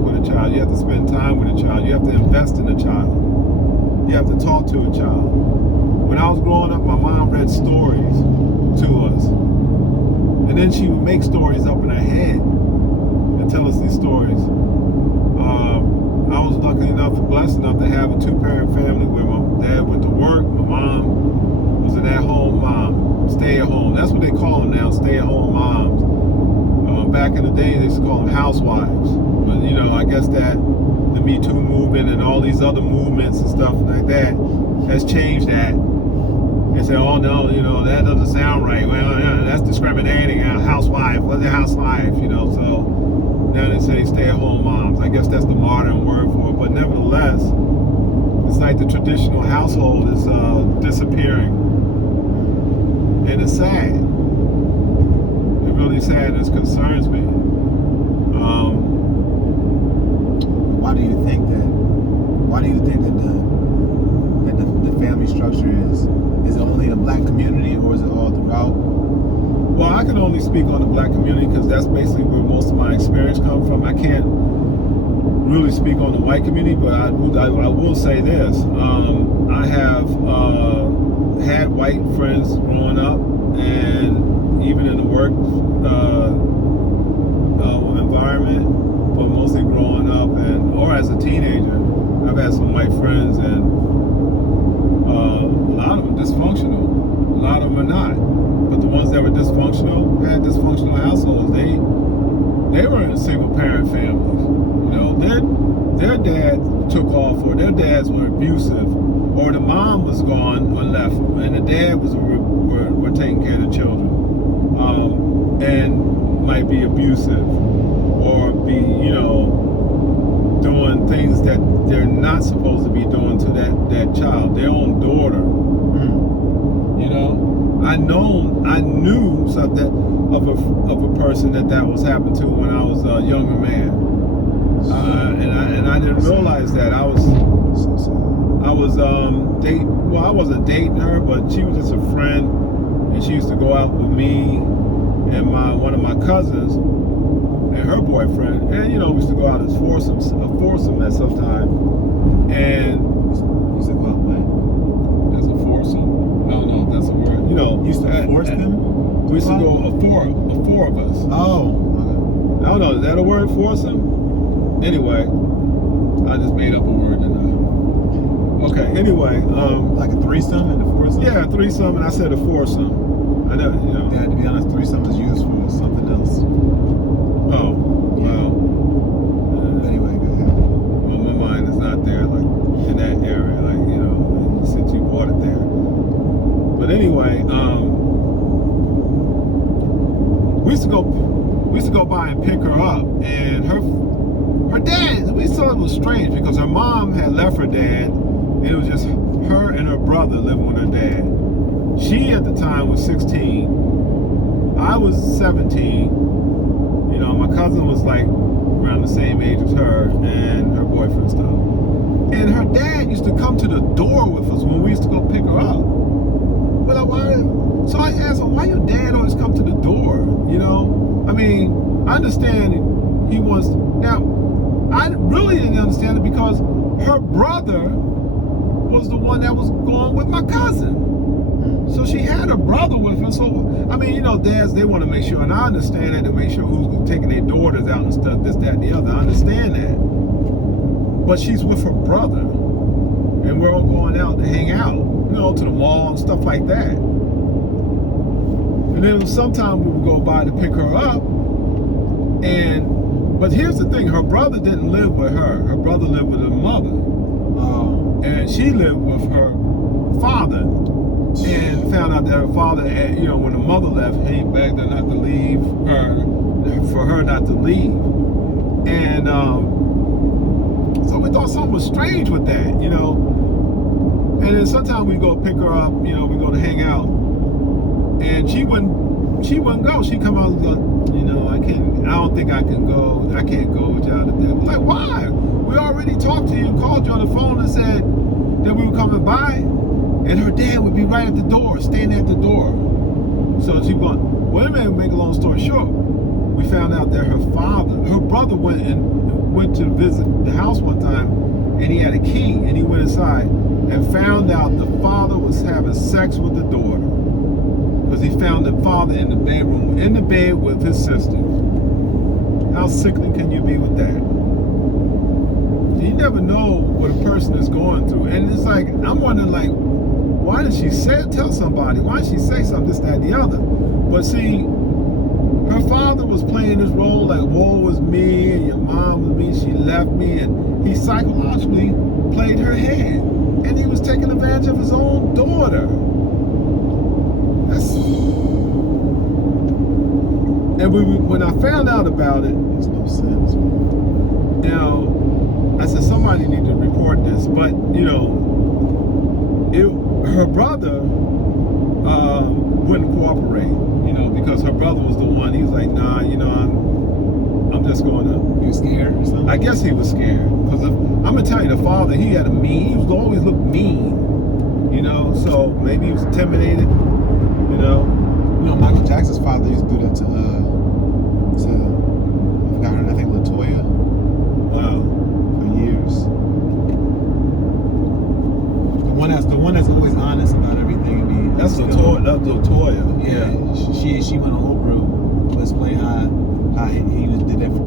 interact with a child. You have to spend time with a child. You have to invest in a child. You have to talk to a child. When I was growing up, my mom read stories to us. And then she would make stories up in her head and tell us these stories. I was lucky enough and blessed enough to have a two-parent family where my dad went to work. My mom was an at-home mom, stay-at-home. That's what they call them now, stay-at-home moms. Back in the day, they used to call them housewives. But, you know, I guess that the Me Too movement and all these other movements and stuff like that has changed that. They say, oh, no, you know, that doesn't sound right. Well, yeah, that's discriminating. Housewife, what's a housewife? You know, so now they say stay-at-home moms. I guess that's the modern word for it. But nevertheless, it's like the traditional household is disappearing. And it's sad. It really sad, and it concerns me. Why do you think that? Why do you think that the family structure is it only in the black community, or is it all throughout? Well, I can only speak on the black community because that's basically where most of my experience comes from. I can't really speak on the white community, but I will say this. I have had white friends growing up, and even in the work environment, but mostly growing up or as a teenager, I've had some white friends, and a lot of them are dysfunctional. A lot of them are not. But the ones that were dysfunctional had dysfunctional households. They were in single parent families. You know, their dad took off, or their dads were abusive, or the mom was gone or left, and the dad were taking care of the children, and might be abusive or be, you know, doing things that they're not supposed to be doing to that child, their own daughter. You know, I knew something of a person that was happening to when I was a younger man, and I didn't realize that. I wasn't dating her, but she was just a friend, and she used to go out with me and one of my cousins and her boyfriend, and you know, we used to go out as a foursome at some time, and You said what? as a foursome. I don't know if that's a word. You know, You used to force them? we used to go a four of us. Oh, I don't know, is that a word, foursome? Anyway, I just made up a word, didn't I? Okay, anyway. like a threesome and a foursome? Yeah, a threesome, and I said a foursome. I know, you know. Yeah, to be honest, threesome is used for something else. Oh, well. Anyway, go ahead. Well, my mind is not there, like, in that area, like, you know, since you brought it there. But anyway, we used to go by and pick her up, and her dad, we thought it was strange because her mom had left her dad, and it was just her and her brother living with her dad. She at the time was 16. I was 17. You know, my cousin was like around the same age as her and her boyfriend stuff. And her dad used to come to the door with us when we used to go pick her up. But so I asked him, why your dad always come to the door? You know, I mean, I understand he wants. Now, I really didn't understand it because her brother was the one that was going with my cousin. So she had her brother with her. So, I mean, you know, dads, they want to make sure, and I understand that, to make sure who's taking their daughters out and stuff, this, that, and the other. I understand that. But she's with her brother, and we're all going out to hang out, you know, to the mall and stuff like that. And then sometimes we would go by to pick her up, but here's the thing, her brother didn't live with her. Her brother lived with her mother. And she lived with her father. And found out that her father had, you know, when the mother left, he begged her not to leave for her not to leave. And so we thought something was strange with that, you know. And then sometimes we go pick her up, you know, we go to hang out, and she wouldn't go. She'd come out and go, you know, I don't think I can go. I can't go with y'all today. We're like, why? We already talked to you, called you on the phone and said that we were coming by. And her dad would be right at the door, standing at the door. So she going, well, anyway, make a long story short, we found out that her brother went and went to visit the house one time, and he had a key, and he went inside and found out the father was having sex with the daughter, because he found the father in the bedroom, in the bed with his sister. How sickening can you be with that? You never know what a person is going through, and it's like, I'm wondering, like, why did she tell somebody? Why did she say something, this, that, and the other? But see, her father was playing this role like, woe was me, and your mom was me, she left me, and he psychologically played her head, and he was taking advantage of his own daughter. And when I found out about it, Makes no sense. now, I said, somebody need to report this, but, you know, her brother wouldn't cooperate, you know, because her brother was the one. He was like, nah, you know, I'm just going to. You scared or something? I guess he was scared, because I'm gonna tell you, the father, he was always look mean, you know. So maybe he was intimidated, you know. You know, Michael Jackson's father used to do that to I forgot her, I think LaToya. Wow. For years. The one that's always honest about everything. That's LaToya. Yeah, she went on Oprah to explain how he did that for